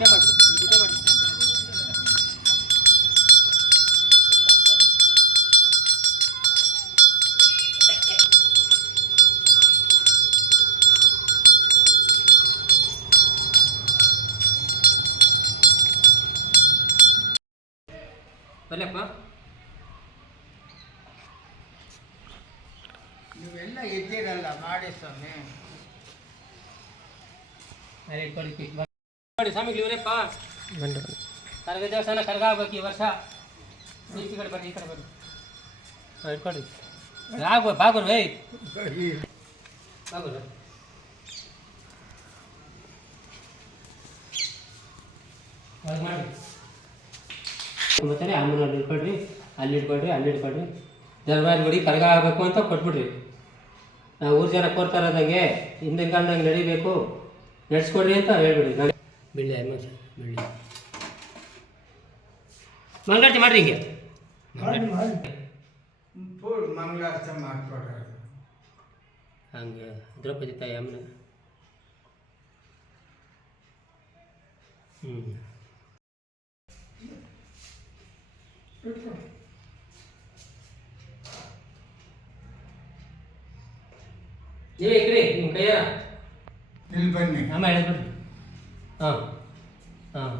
ಗುಡ್ಡೆ ಮಾಡ್ಬಿಡು ಇಲ್ಲಿ ಗುಡ್ಡೆ ಮಾಡಿ ಬಲ್ಲಪ್ಪ ನೀವೆಲ್ಲ ಇದ್ದೀರಲ್ಲ ಮಾಡಿ ಸ್ವಾಮಿ ನೋಡಿ ಸ್ವಾಮಿಗಳು ಇವರಪ್ಪ ಕರಗ ದೇವಸ್ಥಾನ ಕರಗ ಆಗ್ಬೇಕು ಈ ವರ್ಷ. ಈ ಕಡೆ ಬರ್ರಿ ಈ ಕಡೆ ಬರ್ರಿ. ಹಾಂ ಇಟ್ಕೊಳ್ರಿ ಆಗ್ಬೋ ಬಾಗುರು ಏಯ್ ಬಾಗುರು ಮಾಡಿ ಬರ್ತಾರೆ ಅಮ್ಮನಲ್ಲಿ ಅಲ್ಲಿ ಇಟ್ಕೊಳ್ರಿ ಅಲ್ಲಿ ಇಟ್ಕೊಡ್ರಿ ದರ್ಬಾರಿ ಗುಡಿ ಕರಗ ಆಗಬೇಕು ಅಂತ ಕೊಟ್ಬಿಡ್ರಿ. ನಾವು ಊರು ಜನ ಕೋರ್ತಾ ಇರೋದಂಗೆ ಹಿಂದಿನ ಕಾಲದಂಗೆ ನಡಿಬೇಕು. ನಡೆಸ್ಕೊಡ್ರಿ ಅಂತ ಹೇಳ್ಬಿಡಿ ಬಿಳ್ಳಿ ಅಮ್ಮ ಬಿಳ್ಳಿ ಮಂಗಳಾರತಿ ಮಾಡ್ರಿ ಹಿಂಗೆ ಪೂರ್ ಮಂಗಳಾರತಿ ಮಾಡ್ಕೊಡ್ರಿ ಹಂಗೆ ದ್ರೌಪದಿ ತಾಯಿ ಅಮ್ಮನ ಹ್ಞೂ ನೀವೇ ಇಕ್ರಿ ನಿಮ್ಮ ಕೈಯಾರ ಇಲ್ಲಿ ಬನ್ನಿ ಅಮ್ಮ ಹೇಳಿ ಬರ್ರಿ ಹಾಂ ಹಾಂ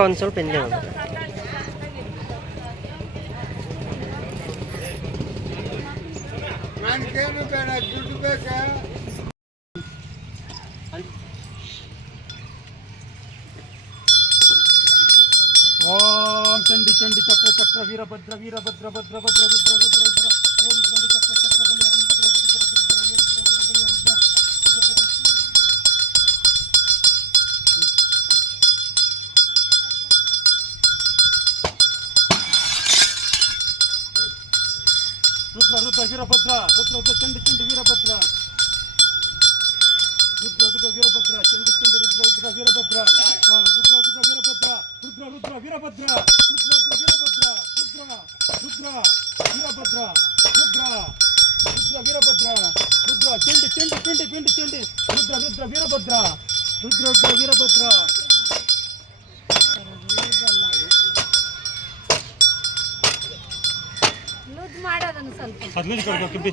ಅಕ್ಕ ಒಂದು ಸ್ವಲ್ಪ ಹಿಂದೆ ಹೋಗು. ನನ್ಗೇನು ಬೇಡ ದುಡ್ಡು ಬೇಕಾ ಓಂ ಚಂಡಿ ಚಂಡಿ ಚಕ್ರ ಚಕ್ರ ವೀರಭದ್ರ ವೀರಭದ್ರ ಭದ್ರ ಭದ್ರ ರುದ್ರ ರುದ್ರ ರುದ್ರ వీరభద్ర రుద్ర రుద్ర చండి చండి వీరభద్ర. రుద్ర రుద్ర వీరభద్ర చండి చండి రుద్ర రుద్ర వీరభద్ర. రుద్ర రుద్ర వీరభద్ర రుద్ర రుద్ర వీరభద్ర. రుద్ర రుద్ర వీరభద్ర రుద్ర రుద్ర వీరభద్ర రుద్ర రుద్ర వీరభద్ర. రుద్ర చండి చండి పిండి పిండి చండి. రుద్ర రుద్ర వీరభద్ర. రుద్ర రుద్ర వీరభద్ర. ಮಾಡೋದನ್ನು ಸ್ವಲ್ಪ ಹದಿನೈದು ಕೊಡ್ಬೇಕು ಬಿ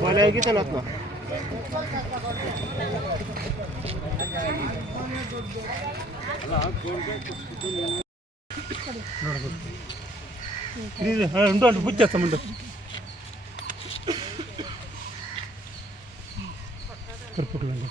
ولا ثلاثة రెండు అంటే బుక్ చేస్తామండి కర్పుకులండి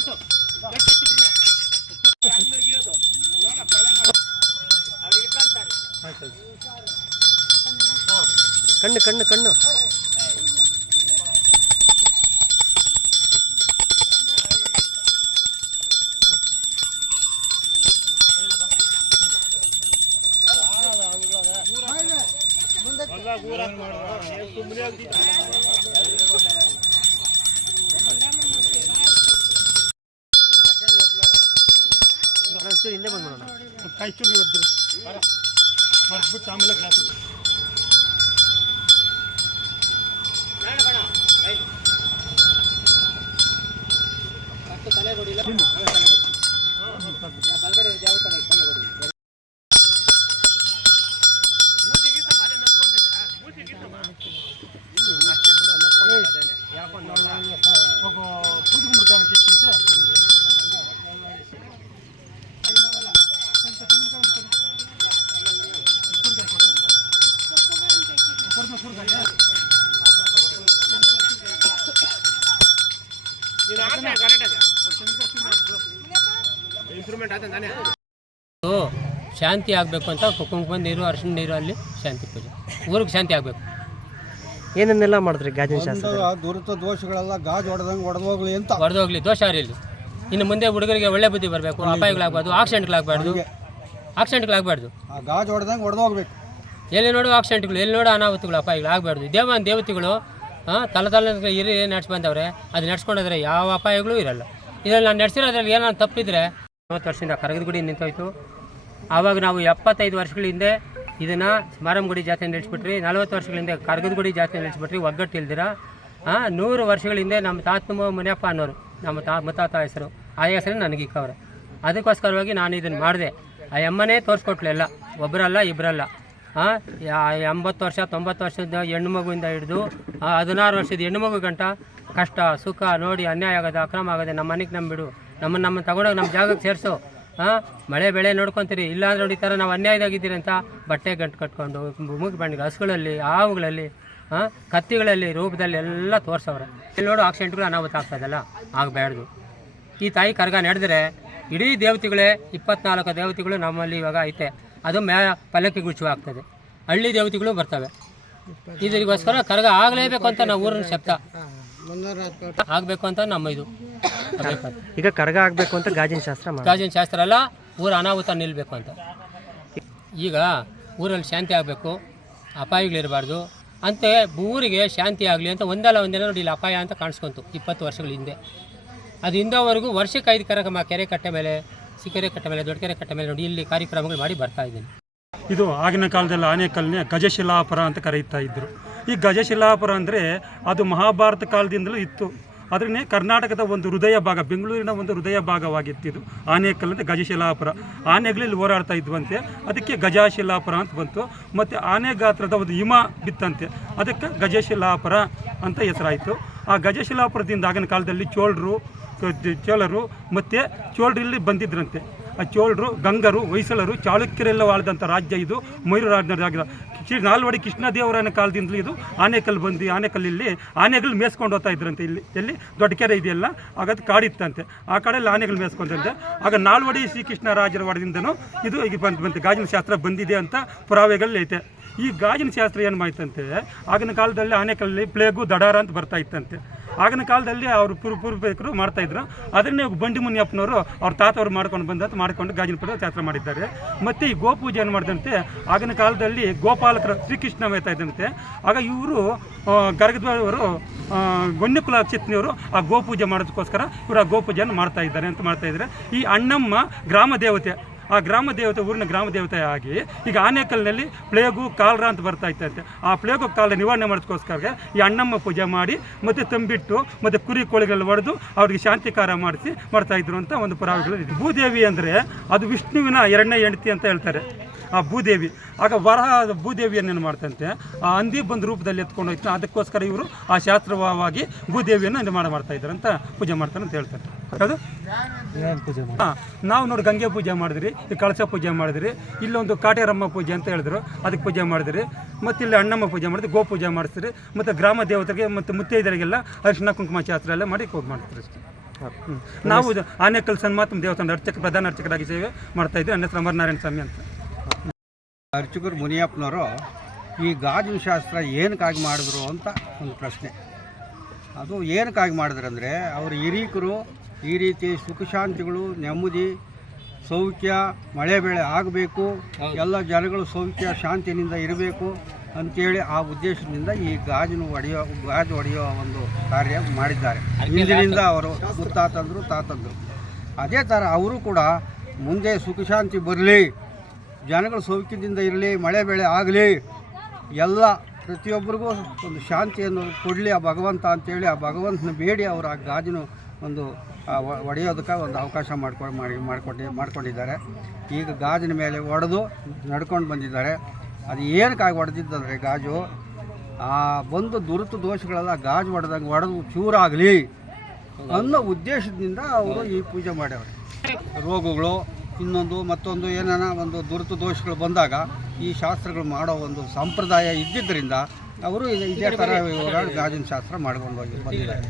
ಕರ್ಪೂರ ಕಣ್ಣು ಕಣ್ಣು ಕಣ್ಣು ಒಂಚೂರು ಹಿಂದೆ ಬಂದ್ಬಿಡೋಣ ಕೈ ಚೂರು ಹೊಡೆದ್ರು ಹೊಡೆದ್ಬಿಟ್ಟು ಆಮೇಲೆ ಗ್ಲಾಸ್ ಇದು ಶಾಂತಿ ಆಗಬೇಕು ಅಂತ ಕುಂಕುಮ ನೀರು ಅರಿಶಿನ ನೀರು ಅಲ್ಲಿ ಶಾಂತಿ ಪೂಜೆ. ಊರಿಗೆ ಶಾಂತಿ ಆಗಬೇಕು. ಏನನ್ನೆಲ್ಲ ಮಾಡಿದ್ರಿ ಗಾಜಿನ ಶಾಸ್ತ್ರ ದುರಿತ ದೋಷಗಳೆಲ್ಲ ಗಾಜು ಹೊಡೆದಂಗೆ ಹೊಡೆದು ಹೋಗ್ಲಿ ಅಂತ. ಹೊಡೆದೋಗ್ಲಿ ದೋಷ ಇರಲಿ ಇನ್ನು ಮುಂದೆ ಹುಡುಗರಿಗೆ ಒಳ್ಳೆ ಬುದ್ಧಿ ಬರಬೇಕು ಅಪಾಯಗಳಾಗಬಾರ್ದು ಆಕ್ಸಿಡೆಂಟ್ಗಳಾಗಬಾರ್ದು ಆಕ್ಸಿಡೆಂಟ್ಗಳಾಗಬಾರ್ದು ಆ ಗಾಜು ಹೊಡೆದಂಗೆ ಹೊಡೆದು ಹೋಗ್ಬೇಕು ಎಲ್ಲಿ ನೋಡು ಆಕ್ಸಿಡೆಂಟ್ಗಳು, ಎಲ್ಲಿ ನೋಡು ಅನಾಹುತಗಳು, ಅಪಾಯಗಳು, ಆಗಬಾರ್ದು. ದೇವ ದೇವತೆಗಳು ತಲೆ ತಲೆ ಇರಿ, ನಡ್ಸಿ ಬಂದವ್ರೆ, ಅದು ನಡ್ಸ್ಕೊಂಡೋದ್ರೆ ಯಾವ ಅಪಾಯಗಳು ಇರಲ್ಲ. ಇದರಲ್ಲಿ ನಾನು ನಡೆಸಿರೋದ್ರಲ್ಲಿ ಏನಾದ್ರು ತಪ್ಪಿದ್ರೆ ಮೂವತ್ತು ವರ್ಷದಿಂದ ಕರಗದ ಗುಡಿ ನಿಂತೋಯ್ತು. ಆವಾಗ ನಾವು ಎಪ್ಪತ್ತೈದು ವರ್ಷಗಳ ಹಿಂದೆ ಇದನ್ನು ಸ್ಮಾರಂ ಗುಡಿ ಜಾತ್ರೆ ನಡೆಸ್ಬಿಟ್ರಿ, ನಲವತ್ತು ವರ್ಷಗಳ ಹಿಂದೆ ಕರಗದ ಗುಡಿ ಜಾತ್ರೆ ನಡೆಸ್ಬಿಟ್ರಿ, ಒಗ್ಗಟ್ಟು ಇಲ್ದಿರ. ನೂರು ವರ್ಷಗಳ ಹಿಂದೆ ನಮ್ಮ ತಾತ ಮುನಿಯಪ್ಪ ಅನ್ನೋರು, ನಮ್ಮ ತಾ, ಮುತ್ತಾತ ಹೆಸರು, ಆ ಹೆಸರು ನನಗೆ ಇಕ್ಕವ್ರೆ. ಅದಕ್ಕೋಸ್ಕರವಾಗಿ ನಾನು ಇದನ್ನು ಮಾಡಿದೆ. ಆ ಅಮ್ಮನೇ ತೋರಿಸ್ಕೊಟ್ಲೆಲ್ಲ ಒಬ್ಬರಲ್ಲ ಇಬ್ಬರಲ್ಲ ಎಂಬತ್ತು ವರ್ಷ, ತೊಂಬತ್ತು ವರ್ಷದ ಹೆಣ್ಣು ಮಗುವಿಂದ ಹಿಡಿದು ಹದಿನಾರು ವರ್ಷದ ಹೆಣ್ಣು ಮಗು ಗಂಟ, ಕಷ್ಟ, ಸುಖ, ನೋಡಿ, ಅನ್ಯಾಯ ಆಗೋದು, ಅಕ್ರಮ ಆಗೋದೆ, ನಮ್ಮ ಮನೆಗೆ ನಂಬಿಡು ನಮ್ಮನ್ನು ನಮ್ಮ ತಗೊಂಡೋಗಿ ನಮ್ಮ ಜಾಗಕ್ಕೆ ಸೇರಿಸು ಹಾಂ ಮಳೆ ಬೆಳೆ ನೋಡ್ಕೊತೀರಿ, ಇಲ್ಲಾಂದ್ರೆ ನೋಡಿ ಥರ ನಾವು ಅನ್ಯಾಯದಾಗಿದ್ದೀರಿ ಅಂತ ಬಟ್ಟೆ ಗಂಟು ಕಟ್ಕೊಂಡು, ಮುಗಿ ಬಂಡಿಗೆ ಹಸುಗಳಲ್ಲಿ, ಹಾವುಗಳಲ್ಲಿ ಹಾಂ ಕತ್ತಿಗಳಲ್ಲಿ, ರೂಪದಲ್ಲಿ ಎಲ್ಲ ತೋರಿಸೋರು ಇಲ್ಲಿ ನೋಡು ಆಕ್ಸಿಡೆಂಟ್ಗಳು ಅನಾಹುತ ಆಗ್ತದಲ್ಲ? ಆಗಬೇಡ್ದು ಈ ತಾಯಿ ಕರ್ಗ ನಡೆದ್ರೆ, ಇಡೀ ದೇವತೆಗಳೇ, ಇಪ್ಪತ್ನಾಲ್ಕು ದೇವತೆಗಳು ನಮ್ಮಲ್ಲಿ ಇವಾಗ ಐತೆ. ಅದು ಮ್ಯಾ ಪಲ್ಲಕ್ಕಿ ಗುಚ್ಚು ಆಗ್ತದೆ. ಹಳ್ಳಿ ದೇವತೆಗಳು ಬರ್ತವೆ. ಇದರಿಗೋಸ್ಕರ ಕರಗ ಆಗಲೇಬೇಕು ಅಂತ ನಾವು ಊರಿನ ಶಬ್ದ. ಆಗಬೇಕು ಅಂತ ನಮ್ಮ ಇದು. ಈಗ ಕರಗ ಆಗಬೇಕು ಅಂತ ಗಾಜಿನ ಶಾಸ್ತ್ರ ಗಾಜಿನ ಶಾಸ್ತ್ರ ಅಲ್ಲ ಊರ ಅನಾಹುತ ನಿಲ್ಲಬೇಕು ಅಂತ. ಈಗ ಊರಲ್ಲಿ ಶಾಂತಿ ಆಗಬೇಕು ಅಪಾಯಗಳಿರಬಾರ್ದು. ಅಂತೆ ಊರಿಗೆ ಶಾಂತಿ ಆಗಲಿ ಅಂತ ಒಂದಲ್ಲ ಒಂದಿನ ನೋಡಿ ಇಲ್ಲಿ ಅಪಾಯ ಅಂತ ಕಾಣಿಸ್ಕೊಂತು ಇಪ್ಪತ್ತು ವರ್ಷಗಳ ಹಿಂದೆ. ಅದು ಇಂದವರೆಗೂ ವರ್ಷಕ್ಕೆ ಐದು ಕಾರ್ಯಕ್ರಮ ಕೆರೆ ಕಟ್ಟೆ ಮೇಲೆ ಸಿಕೆರೆ ಕಟ್ಟ ಮೇಲೆ, ದೊಡ್ಡಕೆರೆ ಕಟ್ಟ ಮೇಲೆ ನೋಡಿ, ಇಲ್ಲಿ ಕಾರ್ಯಕ್ರಮಗಳು ಮಾಡಿ ಬರ್ತಾ ಇದ್ದೀನಿ. ಇದು ಆಗಿನ ಕಾಲದಲ್ಲಿ ಆನೆಕಲ್ನ ಗಜಶಿಲಾಪುರ ಅಂತ ಕರೀತಾ ಇದ್ರು. ಈ ಗಜಶಿಲಾಪುರ ಅಂದರೆ ಅದು ಮಹಾಭಾರತ ಕಾಲದಿಂದಲೂ ಇತ್ತು. ಅದನ್ನೇ ಕರ್ನಾಟಕದ ಒಂದು ಹೃದಯ ಭಾಗ, ಬೆಂಗಳೂರಿನ ಒಂದು ಹೃದಯ ಭಾಗವಾಗಿತ್ತು ಇದು. ಆನೆಕಲ್ ಅಂತ ಗಜಶಿಲಾಪುರ. ಆನೆಗಳಲ್ಲಿ ಓಡಾಡ್ತಾ ಇದ್ವಂತೆ. ಅದಕ್ಕೆ ಗಜಶಿಲಾಪುರ ಅಂತ ಬಂತು. ಮತ್ತು ಆನೆ ಗಾತ್ರದ ಒಂದು ಹಿಮ ಬಿತ್ತಂತೆ. ಅದಕ್ಕೆ ಗಜಶಿಲಾಪುರ ಅಂತ ಹೆಸರಾಯಿತು. ಆ ಗಜಶಿಲಾಪುರದಿಂದ ಆಗಿನ ಕಾಲದಲ್ಲಿ ಚೋಳರು ಚೋಳರು ಮತ್ತು ಚೋಳರಲ್ಲಿ ಬಂದಿದ್ರಂತೆ. ಆ ಚೋಳರು, ಗಂಗರು, ಹೊಯ್ಸಳರು, ಚಾಳುಕ್ಯರೆಲ್ಲ ಆಳಿದಂಥ ರಾಜ್ಯ ಇದು, ಮಯೂರು ರಾಜ್ಯ. ಶ್ರೀ ನಾಲ್ವಡಿ ಕೃಷ್ಣದೇವರನ ಕಾಲದಿಂದಲೂ ಇದು ಆನೆಕಲ್ ಬಂದು, ಆನೆಕಲ್ಲಲ್ಲಿ ಆನೆಗಳು ಮೇಸ್ಕೊಂಡು ಹೋಗ್ತಾ ಇದ್ರಂತೆ ಇಲ್ಲಿ. ಎಲ್ಲಿ? ದೊಡ್ಡ ಕೆರೆ ಇದೆಯಲ್ಲ ಹಾಗಾದ್ರೆ ಕಾಡಿತ್ತಂತೆ. ಆ ಕಡೆಯಲ್ಲಿ ಆನೆಗಳು ಮೇಸ್ಕೊಂಡಂತೆ ಆಗ ನಾಲ್ವಡಿ ಶ್ರೀಕೃಷ್ಣ ರಾಜರ ಒಡೆದಿಂದನೂ ಇದು ಈಗ ಬಂದು ಬಂತು. ಗಾಜಿನ ಶಾಸ್ತ್ರ ಬಂದಿದೆ ಅಂತ ಪುರಾವೆಗಳು ಐತೆ. ಈ ಗಾಜಿನ ಶಾಸ್ತ್ರ ಏನು ಮಾಡ್ತಂತೆ? ಆಗಿನ ಕಾಲದಲ್ಲಿ ಆನೆಕಲ್ಲಿ ಪ್ಲೇಗು ದಡಾರ ಅಂತ ಬರ್ತಾ ಇತ್ತಂತೆ. ಆಗಿನ ಕಾಲದಲ್ಲಿ ಅವರು ಪೂರ್ವ ಪೂರ್ವಿಕರು ಮಾಡ್ತಾ ಇದ್ರು. ಅದನ್ನೇ ಬಂಡಿ ಮುನಿಯಪ್ಪನವರು ಅವ್ರ ತಾತವರು ಮಾಡ್ಕೊಂಡು ಬಂದಂತ ಮಾಡ್ಕೊಂಡು ಗಾಜಿನ ಪದ ಶಾಸ್ತ್ರ ಮಾಡಿದ್ದಾರೆ. ಮತ್ತು ಈ ಗೋಪೂಜೆ ಏನು ಮಾಡಿದಂತೆ, ಆಗಿನ ಕಾಲದಲ್ಲಿ ಗೋಪಾಲಕರು ಶ್ರೀಕೃಷ್ಣ ಮೇಯ್ತಾ ಇದ್ದಂತೆ ಆಗ ಇವರು ಗರಗದವರು ಗೊಂಡಿಕುಲ ಚಿತ್ನಿಯವರು ಆ ಗೋಪೂಜೆ ಮಾಡೋದಕ್ಕೋಸ್ಕರ ಇವರು ಆ ಗೋಪೂಜೆಯನ್ನು ಮಾಡ್ತಾ ಇದ್ದಾರೆ ಅಂತ ಮಾಡ್ತಾ ಇದ್ದಾರೆ. ಈ ಅಣ್ಣಮ್ಮ ಗ್ರಾಮ ದೇವತೆ ಆ ಗ್ರಾಮ ದೇವತೆ, ಊರಿನ ಗ್ರಾಮ ದೇವತೆ ಆಗಿ ಈಗ ಆನೇಕಲ್ನಲ್ಲಿ ಪ್ಲೇಗು ಕಾಲ್ರ ಅಂತ ಬರ್ತಾ ಇತ್ತಂತೆ ಆ ಪ್ಲೇಗು ಕಾಲ ನಿವಾರಣೆ ಮಾಡೋದಕ್ಕೋಸ್ಕರ ಈ ಅಣ್ಣಮ್ಮ ಪೂಜೆ ಮಾಡಿ, ಮತ್ತು ತಂಬಿಟ್ಟು, ಮತ್ತು ಕುರಿ ಕೋಳಿಗಳಲ್ಲಿ ಹೊಡೆದು ಅವ್ರಿಗೆ ಶಾಂತಿಕಾರ ಮಾಡಿಸಿ ಮಾಡ್ತಾ ಇದ್ರು ಅಂತ ಒಂದು ಪುರಾವೆಗಳು ಇದೆ. ಭೂದೇವಿ ಅಂದರೆ ಅದು ವಿಷ್ಣುವಿನ ಎರಡನೇ ಹೆಂಡತಿ ಅಂತ ಹೇಳ್ತಾರೆ. ಆ ಭೂದೇವಿ. ಆಗ ವರಹ ಭೂದೇವಿಯನ್ನೇನು ಮಾಡ್ತಂತೆ? ಆ ಹಂದಿ ಬಂದ ರೂಪದಲ್ಲಿ ಎತ್ಕೊಂಡು ಹೋಯ್ತು ಅದಕ್ಕೋಸ್ಕರ ಇವರು ಆ ಶಾಸ್ತ್ರವಾಗಿ ಭೂದೇವಿಯನ್ನು ನಿರ್ಮಾಣ ಮಾಡಿ ಮಾಡ್ತಾ ಇದ್ದಾರೆ ಅಂತ ಪೂಜೆ ಮಾಡ್ತಾರೆ ಅಂತ ಹೇಳ್ತಾರೆ. ಹೌದು ಹಾಂ, ನಾವು ನೋಡಿ ಗಂಗೆ ಪೂಜೆ ಮಾಡಿದ್ರಿ, ಈ ಕಳಸ ಪೂಜೆ ಮಾಡಿದ್ರಿ ಇಲ್ಲೊಂದು ಕಾಟೇರಮ್ಮ ಪೂಜೆ ಅಂತ ಹೇಳಿದ್ರು, ಅದಕ್ಕೆ ಪೂಜೆ ಮಾಡಿದ್ರಿ, ಮತ್ತು ಇಲ್ಲಿ ಅಣ್ಣಮ್ಮ ಪೂಜೆ ಮಾಡಿದ್ರಿ, ಗೋ ಪೂಜೆ ಮಾಡಿಸ್ತೀರಿ, ಮತ್ತು ಗ್ರಾಮ ದೇವತೆಗೆ, ಮತ್ತು ಮುತ್ತೈದರಿಗೆಲ್ಲ ಅರಿಶಿನ ಕುಂಕುಮ ಶಾಸ್ತ್ರ ಎಲ್ಲ ಮಾಡಿ ಹೋಗಿ ಮಾಡ್ತೀರಿ ನಾವು ಇದು ಆನೇಕಲ್ ಸನ್ಮಾತ್ಮ ದೇವಸ್ಥಾನ ಅರ್ಚಕ, ಪ್ರಧಾನ ಅರ್ಚಕರಾಗಿ ಸೇವೆ ಮಾಡ್ತಾ ಇದ್ವಿ ಅನ್ನ ಅಮರನಾರಾಯಣ ಸ್ವಾಮಿ ಅಂತ. ಅರ್ಚಕರು ಮುನಿಯಪ್ಪನವರು ಈ ಗಾಜಿನ ಶಾಸ್ತ್ರ ಏನಕ್ಕಾಗಿ ಮಾಡಿದ್ರು ಅಂತ ಒಂದು ಪ್ರಶ್ನೆ. ಅದು ಏನಕ್ಕಾಗಿ ಮಾಡಿದ್ರು ಅಂದರೆ ಅವರು ಹಿರೀಕರು ಈ ರೀತಿ ಸುಖ ಶಾಂತಿಗಳು ನೆಮ್ಮದಿ ಸೌಖ್ಯ ಮಳೆ ಬೆಳೆ ಆಗಬೇಕು. ಎಲ್ಲ ಜನಗಳು ಸೌಖ್ಯ ಶಾಂತಿನಿಂದ ಇರಬೇಕು ಅಂತೇಳಿ ಆ ಉದ್ದೇಶದಿಂದ ಈ ಗಾಜಿನ ಒಡೆಯೋ ಗಾಜು ಒಡೆಯೋ ಒಂದು ಕಾರ್ಯ ಮಾಡಿದ್ದಾರೆ. ಇಂದಿನಿಂದ ಅವರು ಮುತ್ತಾತಂದರು ತಾತಂದರು. ಅದೇ ಥರ ಅವರು ಕೂಡ ಮುಂದೆ ಸುಖ ಶಾಂತಿ ಬರಲಿ ಜನಗಳು ಸೌಖ್ಯದಿಂದ ಇರಲಿ ಮಳೆ ಬೆಳೆ ಆಗಲಿ ಎಲ್ಲ ಪ್ರತಿಯೊಬ್ಬರಿಗೂ ಒಂದು ಶಾಂತಿಯನ್ನು ಕೊಡಲಿ ಆ ಭಗವಂತ ಅಂತೇಳಿ ಆ ಭಗವಂತನ ಬೇಡಿ ಅವರು ಆ ಗಾಜಿನ ಒಂದು ಒಡೆಯೋದಕ್ಕೆ ಒಂದು ಅವಕಾಶ ಮಾಡ್ಕೊಂಡು ಮಾಡಿ ಮಾಡ್ಕೊಂಡು ಮಾಡ್ಕೊಂಡಿದ್ದಾರೆ. ಈಗ ಗಾಜಿನ ಮೇಲೆ ಒಡೆದು ನಡ್ಕೊಂಡು ಬಂದಿದ್ದಾರೆ. ಅದು ಏನಕ್ಕಾಗಿ ಹೊಡೆದಿದ್ದಂದರೆ ಗಾಜು, ಆ ಬಂದು ದುರುತು ದೋಷಗಳೆಲ್ಲ ಗಾಜು ಹೊಡೆದಂಗೆ ಒಡೆದು ಚೂರಾಗಲಿ ಅನ್ನೋ ಉದ್ದೇಶದಿಂದ ಅವರು ಈ ಪೂಜೆ ಮಾಡ್ಯವ್ರೆ. ರೋಗಗಳು, ಇನ್ನೊಂದು ಮತ್ತೊಂದು ಏನಾನ ಒಂದು ದುರುತು ದೋಷಗಳು ಬಂದಾಗ ಈ ಶಾಸ್ತ್ರಗಳು ಮಾಡೋ ಒಂದು ಸಂಪ್ರದಾಯ ಇದ್ದಿದ್ದರಿಂದ ಅವರು ಇದೇ ಥರ ಗಾಜಿನ ಶಾಸ್ತ್ರ ಮಾಡ್ಕೊಂಡು ಹೋಗಿ ಬಂದಿದ್ದಾರೆ.